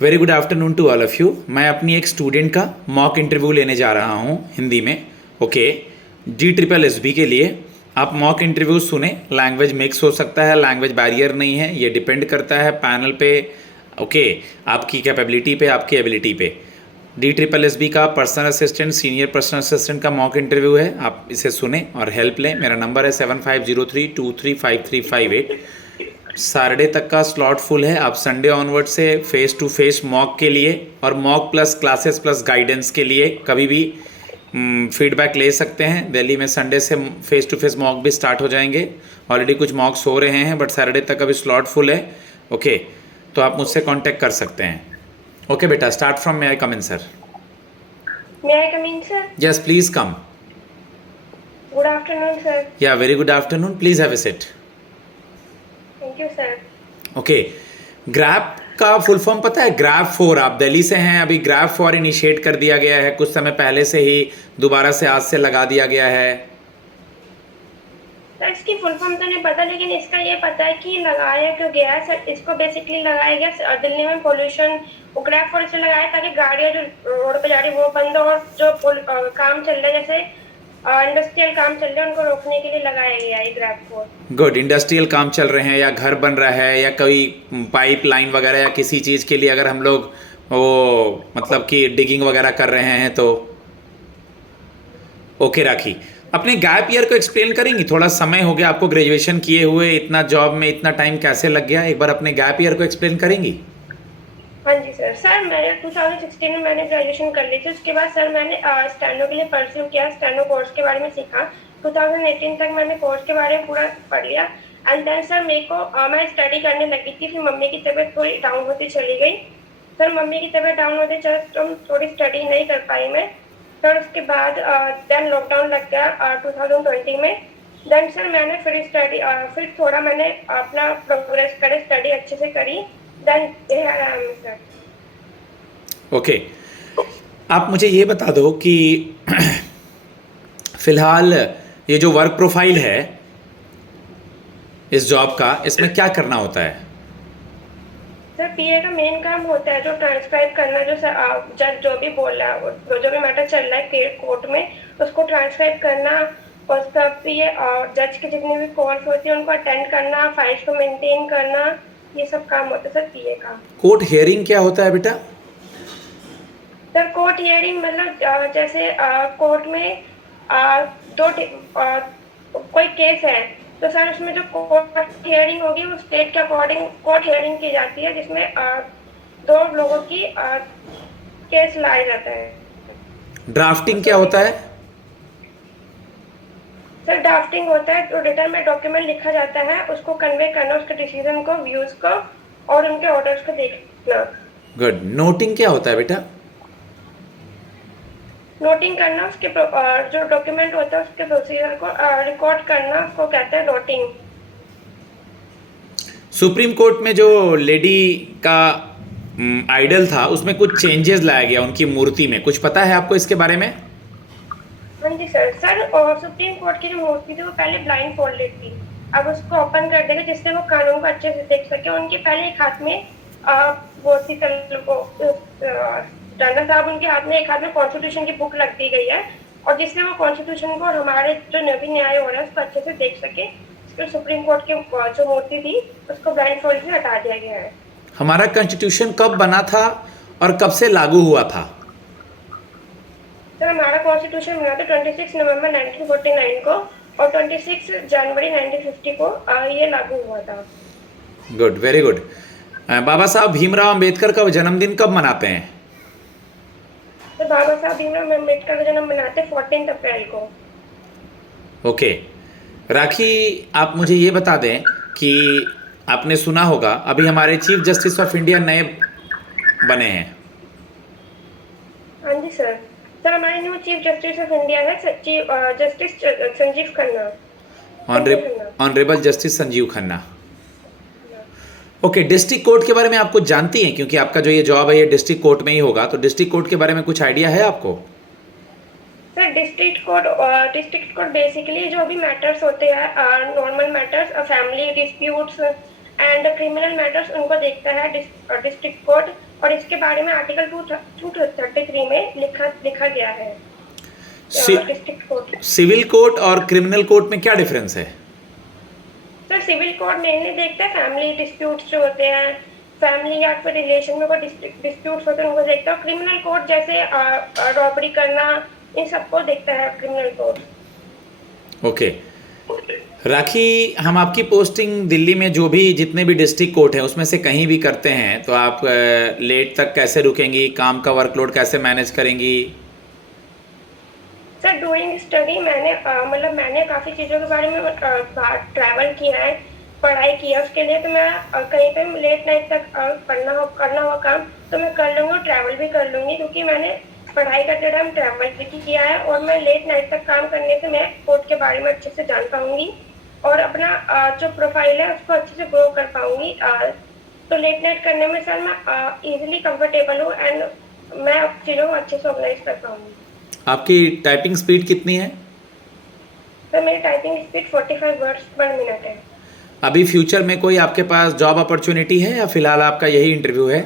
Very good afternoon to all of you. मैं अपनी एक स्टूडेंट का मॉक इंटरव्यू लेने जा रहा हूँ हिंदी में। ओके, GSSB के लिए आप मॉक इंटरव्यू सुने। लैंग्वेज मिक्स हो सकता है, लैंग्वेज बैरियर नहीं है, ये डिपेंड करता है पैनल पे। ओके, आपकी कैपेबिलिटी पे, आपकी एबिलिटी पे। DSSB का personal assistant, senior personal assistant का मॉक इंटरव्यू है। आप इसे सुने और हेल्प लें। मेरा नंबर है 7503235358। सैटरडे तक का स्लॉट फुल है। आप संडे ऑनवर्ड से फेस टू फेस मॉक के लिए और mock plus classes plus guidance के लिए कभी भी फीडबैक ले सकते हैं। दिल्ली में संडे से फेस टू फेस मॉक भी स्टार्ट हो जाएंगे। ऑलरेडी कुछ मॉक्स हो रहे हैं बट सैटरडे तक अभी स्लॉट फुल है। ओके, तो आप मुझसे कांटेक्ट कर सकते हैं। ओके बेटा, start from May I come in sir? May I come in, sir? Yes please come. Good afternoon, sir. या very good afternoon, please have a seat. Thank you, sir. Okay, grab का full form पता है? Grab 4। आप दिल्ली से हैं, अभी grab 4 initiate कर दिया गया है कुछ समय पहले से ही, दोबारा से आज से लगा दिया गया है। सर इसकी फुल फॉर्म तो नहीं पता, लेकिन इसका ये पता है कि लगाया क्यों गया है सर। इसको बेसिकली लगाया गया दिल्ली में पोल्यूशन ग्रैप 4 इसलिए लगाया ताकि गाड़ियाँ जो रोड पे जा रही वो बंद हो, और जो काम चल रहे जैसे इंडस्ट्रियल काम चल रहे हैं उनको रोकने के लिए लगाया गया है ग्रैप 4। गुड। इंडस्ट्रियल काम चल रहे हैं या घर बन रहा है या कोई पाइप लाइन वगैरह या किसी चीज़ के लिए अगर हम लोग वो मतलब कि डिगिंग वगैरह कर रहे हैं तो ओके। राखी, अपने गैप ईयर को एक्सप्लेन करेंगी? थोड़ा समय हो गया आपको ग्रेजुएशन किए हुए, इतना जॉब में इतना टाइम कैसे लग गया? एक बार अपने गैप ईयर को एक्सप्लेन करेंगी? हाँ जी सर। सर मैंने 2016 में मैंने ग्रेजुएशन कर ली थी। उसके बाद सर मैंने स्टेनो के लिए परस्यू किया, स्टेनो कोर्स के बारे में सीखा। 2018 तक मैंने कोर्स के बारे में पूरा पढ़ लिया। एंड देन सर मेरे को मैं स्टडी करने लगी थी। फिर मम्मी की तबीयत थोड़ी डाउन होती चली गई। सर मम्मी की तबीयत डाउन होते चल तो थोड़ी स्टडी नहीं कर पाई मैं। सर उसके बाद देन लॉकडाउन लग गया 2020 में। देन सर मैंने फिर थोड़ा मैंने अपना प्रोग्रेस करे, स्टडी अच्छे से करी। Then sir. ओके, आप मुझे ये बता दो कि फिलहाल ये जो वर्क प्रोफाइल है इस जॉब का, इसमें क्या करना होता है? सर पीए का मेन काम होता है जो ट्रांसक्राइब करना, जो जज जो भी बोल रहा है, जो भी मैटर चल रहा है कोर्ट में, उसको ट्रांसक्राइब करना। और उसका पीए और जज के जितने भी कॉल्स होती है उनको अटेंड करना, फाइल्स को मेंटेन करना, ये सब काम होता है सर पीए का। कोर्ट हियरिंग क्या होता है बेटा? सर कोर्ट हियरिंग मतलब जैसे कोर्ट में कोई केस है तो सर उसमें जो कोर्ट हियरिंग होगी वो स्टेट के अकॉर्डिंग कोर्ट हियरिंग की जाती है, जिसमें दो लोगों की केस लाया जाता है। ड्राफ्टिंग क्या होता है? सर ड्राफ्टिंग होता है तो रिटर्न में डॉक्यूमेंट लिखा जाता है, उसको कन्वे करना, उसके डिसीजन को, व्यूज को और उनके ऑर्डर्स को देखना। गुड। नोटिंग क्या होता है बेटा? नोटिंग करना, उसके जो डॉक्यूमेंट होता है उसके प्रोसीजर को रिकॉर्ड करना, उसको कहते हैं नोटिंग। सुप्रीम कोर्ट में जो लेडी का आइडल था उसमें कुछ चेंजेस लाया गया उनकी मूर्ति में, कुछ पता है आपको इसके बारे में? हाँ जी सर। सर सुप्रीम कोर्ट की जो मूर्ति थी वो पहले ब्लाइंड फोल्डेड थी, अब उसको ओपन कर देगा जिससे वो कानून को अच्छे से देख सके। उनके पहले एक हाथ में वो थी जनरल साहब, उनके हाथ में एक हाथ में कॉन्स्टिट्यूशन की बुक लग दी गई है, और जिससे वो कॉन्स्टिट्यूशन को और हमारे जो नवीन न्याय हो रहा है उसको अच्छे से देख सके। इसलिए सुप्रीम कोर्ट की जो मूर्ति थी उसको ब्लाइंड फोल्ड से हटा दिया गया है। हमारा कॉन्स्टिट्यूशन कब बना था और कब से लागू हुआ था? सर हमारा कॉन्स्टिट्यूशन बना था 26 नवंबर 1949 को, और 26 जनवरी 1950 को ये लागू हुआ था। Good, very good. बाबा साहब भीमराव अंबेडकर का जन्मदिन कब मनाते हैं? तो बाबा साहब भीमराव अम्बेडकर का जन्म मनाते 14 अप्रैल को। ओके। राखी, आप मुझे ये बता दें कि आपने सुना होगा अभी हमारे चीफ जस्टिस ऑफ इंडिया नए बने हैं। हाँ जी सर। सर हमारे new chief justice of India है justice Sanjiv Khanna. Honourable justice Sanjiv Khanna. Okay, district court के बारे में आप कुछ जानती हैं? क्योंकि आपका जो ये जॉब है ये डिस्ट्रिक्ट कोर्ट में ही होगा, तो डिस्ट्रिक्ट कोर्ट के बारे में कुछ आइडिया है आपको? सर डिस्ट्रिक्ट कोर्ट बेसिकली जो भी मैटर्स होते हैं, normal matters, family disputes and criminal matters उनको देखता है डिस्ट्रिक्ट कोर्ट, और इसके बारे में आर्टिकल 233 में लिखा गया है डिस्ट्रिक्ट कोर्ट। सिविल कोर्ट और क्रिमिनल कोर्ट में क्या डिफरेंस है? सर सिविल कोर्ट मेनली देखता है फैमिली डिस्प्यूट्स जो होते हैं, फैमिली या फिर रिलेशन में कोई डिस्प्यूट्स होते हैं उनको देखता है। क्रिमिनल कोर्ट जैसे रॉबरी करना, इन सबको देखता है क्रिमिनल कोर्ट। ओके राखी, हम आपकी पोस्टिंग दिल्ली में जो भी जितने भी डिस्ट्रिक्ट कोर्ट हैं उसमें से कहीं भी करते हैं तो आप लेट तक कैसे रुकेंगी, काम का वर्कलोड कैसे मैनेज करेंगी? सर डूरिंग स्टडी मैंने काफ़ी चीज़ों के बारे में ट्रैवल किया है, पढ़ाई की है, उसके लिए तो मैं कहीं पे लेट नाइट तक करना हुआ काम तो मैं कर लूँगी और ट्रैवल भी कर लूँगी, क्योंकि मैंने पढ़ाई करते टाइम ट्रैवल भी किया है और मैं लेट नाइट तक काम करने से मैं कोर्ट के बारे में अच्छे से जान पाऊँगी और अपना जो प्रोफाइल है उसको अच्छे से ग्रो कर पाऊँगी। तो लेट नाइट करने में सर मैं ईजिली कंफर्टेबल हूँ एंड मैं चीज़ों को अच्छे से ऑर्गेनाइज कर पाऊँगी। आपकी टाइपिंग स्पीड कितनी है? सर मेरी टाइपिंग स्पीड 45 वर्ड्स पर मिनट है। अभी फ्यूचर में कोई आपके पास जॉब अपॉर्चुनिटी है या फिलहाल आपका यही इंटरव्यू है?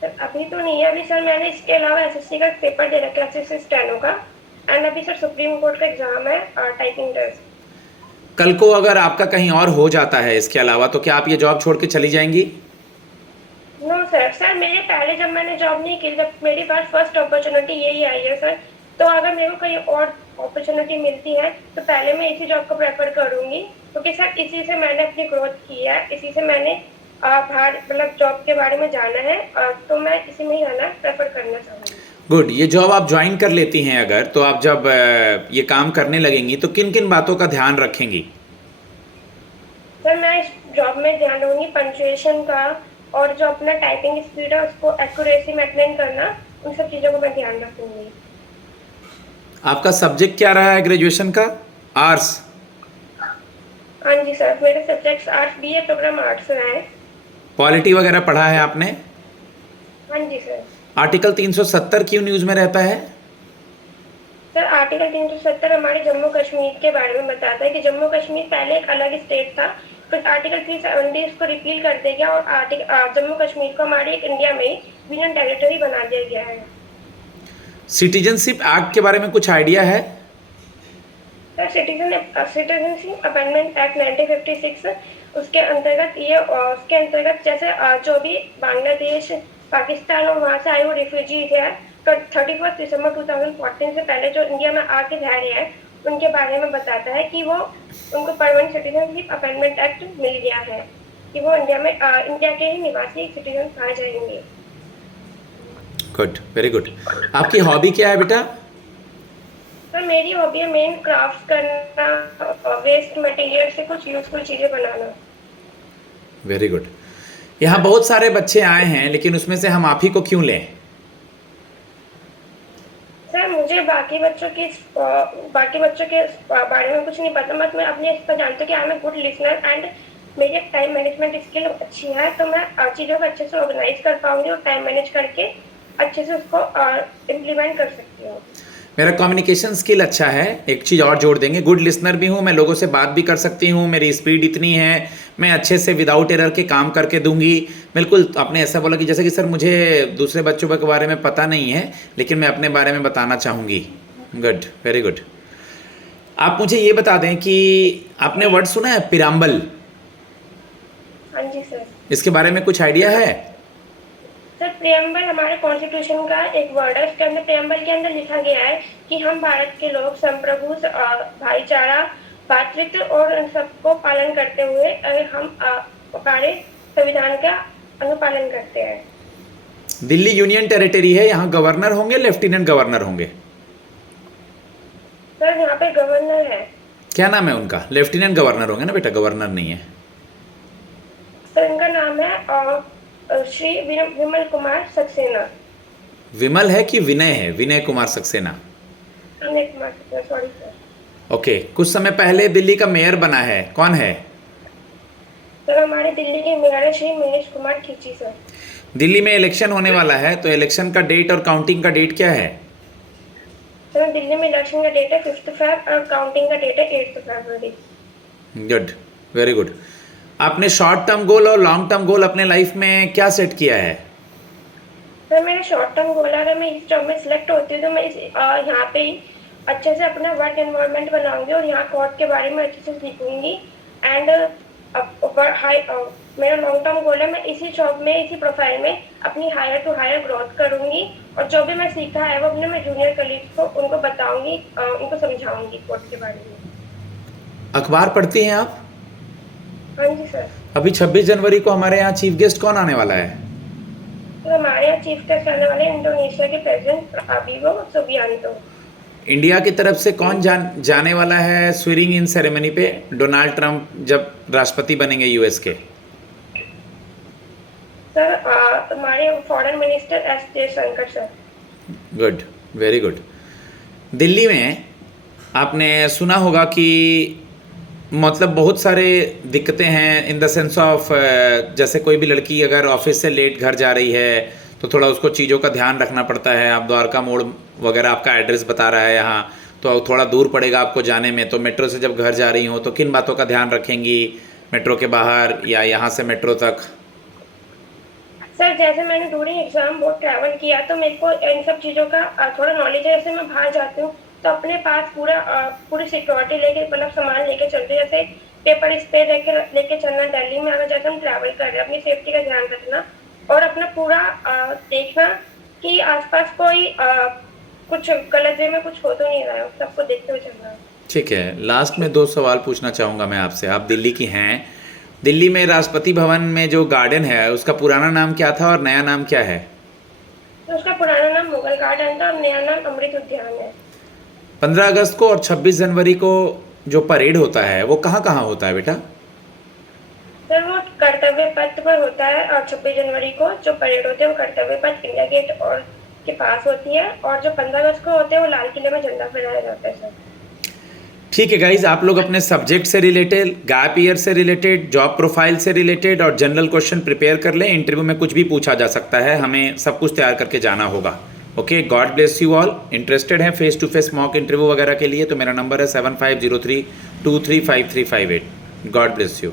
सर अभी तो नहीं है, अभी सर मैंने इसके अलावा एसएससी का पेपर दे रखा है, एसएससी स्टेनो का, एंड अभी सर सुप्रीम कोर्ट का एग्जाम है टाइपिंग टेस्ट। कल को अगर आपका कहीं और हो जाता है इसके अलावा तो क्या आप ये जॉब छोड़ के चली जाएंगी? नो सर मेरे पहले जब मैंने जॉब नहीं की, जब मेरी पास फर्स्ट अपॉर्चुनिटी यही आई है सर, तो अगर मेरे को कहीं और अपॉर्चुनिटी मिलती है तो पहले मैं इसी जॉब को प्रेफर करूँगी, क्योंकि सर इसी से मैंने अपनी ग्रोथ की है, इसी से मैंने बाहर जॉब के बारे में जाना है, तो मैं इसी में ही आना प्रेफर करना चाहूँगी। गुड। ये जॉब आप ज्वाइन कर लेती हैं अगर, तो आप जब ये काम करने लगेंगी तो किन किन बातों का ध्यान रखेंगी? सर मैं इस जॉब में ध्यान दूँगी पंक्चुएशन का, और जो अपना टाइपिंग स्पीड है उसको एक्यूरेसी मेंटेन करना, उन सब चीज़ों को मैं ध्यान रखूँगी। आपका सब्जेक्ट क्या रहा है ग्रेजुएशन का? आर्ट्स? हाँ जी सर, मेरे subjects arts, BA program arts रहा है। पॉलिटी वगैरह पढ़ा है आपने? हाँ जी सर। आर्टिकल 370 क्यों न्यूज़ में रहता है? सर आर्टिकल 370 हमारे जम्मू कश्मीर के बारे में बताता है कि जम्मू कश्मीर पहले एक अलग स्टेट था, फिर आर्टिकल 370 इसको रिपील कर दिया गया और जम्मू कश्मीर को हमारे एक इंडिया में यूनियन टेरिटरी बना दिया गया है। सिटीजनशिप एक्ट के बारे में कुछ आइडिया है? सर सिटीजनशिप अमेंडमेंट एक्ट 1956, उसके अंतर्गत जैसे जो भी बांग्लादेश, पाकिस्तान और वहाँ से आए हुए रिफ्यूजीज है, तो 31 दिसंबर 2014 से पहले जो इंडिया में आके रह रहे हैं उनके बारे में बताता है कि वो उनको परमानेंट सिटीजनशिप अमेंडमेंट एक्ट मिल गया है कि वो इंडिया के ही निवासी सिटीजन पाए जाएंगे। Good, very good. आपकी हॉबी क्या है बेटा? सर मेरी हॉबी है मेन क्राफ्ट करना, वेस्ट मटेरियल से कुछ यूजफुल चीज़ें बनाना। Very good. यहाँ बहुत सारे बच्चे आए हैं लेकिन उसमें से हम आप ही को क्यों लें? सर मुझे बाकी बच्चों के बारे में कुछ नहीं पता, बस मैं अपने इस पर जानती हूँ कि I am a good listener and मेरी टाइम मैनेजमेंट स्किल अच्छी है, तो मैं चीज़ों को अच्छे से ऑर्गेनाइज कर पाऊंगी और टाइम मैनेज करके अच्छे से उसको इम्प्लीमेंट कर सकती हूँ। मेरा कम्युनिकेशन स्किल अच्छा है। एक चीज़ और जोड़ देंगे, गुड लिसनर भी हूँ, मैं लोगों से बात भी कर सकती हूँ, मेरी स्पीड इतनी है, मैं अच्छे से विदाउट एरर के काम करके दूंगी। बिल्कुल आपने ऐसा बोला कि जैसे कि सर मुझे दूसरे बच्चों के बारे में पता नहीं है लेकिन मैं अपने बारे में बताना चाहूँगी। Good, very good. आप मुझे ये बता दें कि आपने वर्ड सुना है पिराम्बल? हाँ जी सर। इसके बारे में कुछ आइडिया है? सर प्रियम्बल हमारे कॉन्स्टिट्यूशन का एक वर्ड है, उसके अंदर प्रियम्बल के अंदर लिखा गया है कि हम भारत के लोग संप्रभु, भाईचारा, भातृत्व और इन सबको पालन करते हुए हम हमारे संविधान का अनुपालन करते हैं। दिल्ली यूनियन टेरिटरी है, यहाँ गवर्नर होंगे, लेफ्टिनेंट गवर्नर होंगे? सर यहाँ पे गवर्नर है। क्या नाम है उनका? लेफ्टिनेंट गवर्नर होंगे ना बेटा, गवर्नर नहीं है। सर इनका नाम है श्री विमल कुमार सक्सेना। विमल है कि विनय है? Vinay Kumar Saxena. Vinay Kumar Saxena, sorry sir. Okay, कुछ समय पहले दिल्ली का मेयर बना है, कौन है? सर हमारे दिल्ली के मेयर है श्री महेश कुमार खींची सर। दिल्ली में इलेक्शन होने वाला है तो इलेक्शन का डेट और काउंटिंग का डेट क्या है? सर दिल्ली में इलेक्शन का डेट है 5 फरवरी और काउंटिंग का डेट है 8 फरवरी। Good, very good. आपने शॉर्ट टर्म गोल और लॉन्ग टर्म गोल अपने लाइफ में क्या सेट किया है? सर मेरा शॉर्ट टर्म गोल है, अगर मैं इस जॉब में सिलेक्ट होती हूँ तो मैं यहाँ पे ही अच्छे से अपना वर्क एनवायरनमेंट बनाऊंगी और यहाँ कोड के बारे में अच्छे से सीखूंगी। एंड मेरा लॉन्ग टर्म गोल है, मैं इसी जॉब में इसी प्रोफाइल में अपनी हायर टू हायर ग्रोथ करूंगी और जो भी मैं सीखा है वो अपने मैं जूनियर कलीग्स को उनको बताऊंगी, उनको समझाऊंगी कोड के बारे में। अखबार पढ़ती हैं आप? हाँ जी सर। अभी 26 जनवरी को हमारे यहाँ चीफ गेस्ट कौन आने वाला है? तो हमारे यहाँ चीफ गेस्ट आने वाले इंडोनेशिया के प्रेसिडेंट प्राबोवो सुबियांतो। इंडिया की तरफ से कौन जाने वाला है स्वीरिंग इन सेरेमनी पे, डोनाल्ड ट्रंप जब राष्ट्रपति बनेंगे यूएस के? सर हमारे foreign minister S Jaishankar sir. Good, very good. Delhi में आपने सुना होगा कि मतलब बहुत सारे दिक्कतें हैं इन द सेंस ऑफ जैसे कोई भी लड़की अगर ऑफिस से लेट घर जा रही है तो थोड़ा उसको चीज़ों का ध्यान रखना पड़ता है। आप द्वारका मोड़ वगैरह आपका एड्रेस बता रहा है यहाँ, तो थोड़ा दूर पड़ेगा आपको जाने में, तो मेट्रो से जब घर जा रही हो तो किन बातों का ध्यान रखेंगी मेट्रो के बाहर या यहाँ से मेट्रो तक? सर जैसे मैंने ड्यूरिंग एग्जाम बहुत ट्रैवल किया तो मेरे को इन सब चीज़ों का थोड़ा नॉलेज है। जैसे मैं बाहर जाती हूँ तो अपने पास पूरी सिक्योरिटी लेके मतलब सामान लेके चलते हैं, जैसे पेपर स्प्रे लेके चलना। दिल्ली में अगर जैसे हम ट्रैवल कर रहे हैं अपनी सेफ्टी का ध्यान रखना और अपना पूरा देखना कि आसपास कोई कुछ गलत वे में कुछ हो तो नहीं रहा है, सबको देखते हुए चलना। ठीक है, लास्ट में 2 सवाल पूछना चाहूँगा मैं आपसे। आप दिल्ली की हैं, दिल्ली में राष्ट्रपति भवन में जो गार्डन है उसका पुराना नाम क्या था और नया नाम क्या है? तो उसका पुराना नाम मुगल गार्डन था और नया नाम अमृत उद्यान है। 15 अगस्त को और 26 जनवरी को जो परेड होता है वो कहाँ कहाँ होता है बेटा? सर वो कर्तव्य पथ पर होता है और 26 जनवरी को जो परेड होते हैं वो कर्तव्य पथ इंडिया गेट और के पास होती है, और जो 15 अगस्त को होते हैं वो लाल किले में झंडा फहराया जाता है सर। ठीक है गाइज, आप लोग अपने सब्जेक्ट से रिलेटेड, गैप ईयर से रिलेटेड, जॉब प्रोफाइल से रिलेटेड और जनरल क्वेश्चन प्रिपेयर कर लें। इंटरव्यू में कुछ भी पूछा जा सकता है, हमें सब कुछ तैयार करके जाना होगा। Okay, God bless you all. Interested हैं face to face mock interview वगैरह के लिए तो मेरा नंबर है 7503235358। God bless you.